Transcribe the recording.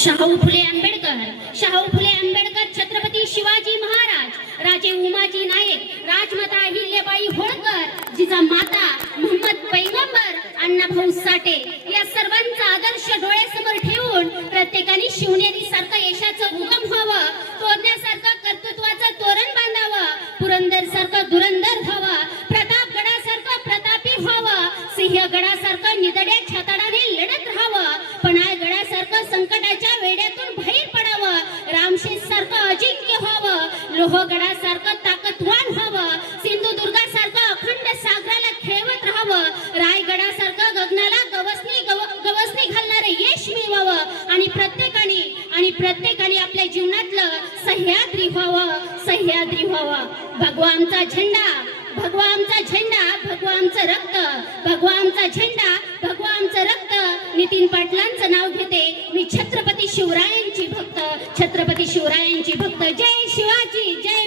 शाहू फुले आंबेडकर, छत्रपती शिवाजी महाराज, राजे उमाजी नाईक, राजमाता अहिल्याबाई होळकर, जिजामाता, मोहम्मद पैगंबर, अण्णाभाऊ साठे या सर्वांचा आदर्श डोळ्यासमोर ठेवून प्रत्येकाने शिवनेरी सारखं यशाचं उगम व्हावं, तोरण्यासारखं कर्तृत्वाचं तोरण बांधावं, पुरंदर सारखं धुरंधर व्हावं, प्रतापगडासारखं प्रतापी व्हावं, सिंहगडासारखं निधड्या छाताडाने लढत राहावं, पन्हाळगडासारखं संकटाच्या वेड्यातून बाहेर पडावं, रामशेषसारखं अजिंक्य व्हावं, लोहगडासारखं ताकदवान व्हावं, सिंधुदुर्गासारखं अखंड सागराला खेळवत राहावं, रायगडासारखं गगनाला गवसणी घालणारे यश मिळवावं आणि प्रत्येकाने आपल्या जीवनातलं सह्याद्री व्हावं. भगवा आमचा झेंडा, भगवा आमचा झेंडा, भगवा आमचं रक्त, भगवा आमचा झेंडा, भगवा आमचं रक्त. नितीन पाटलांचं नाव घेते मी, छत्रपती शिवरायांची भक्त, छत्रपती शिवरायांची भक्त. जय शिवाजी, जय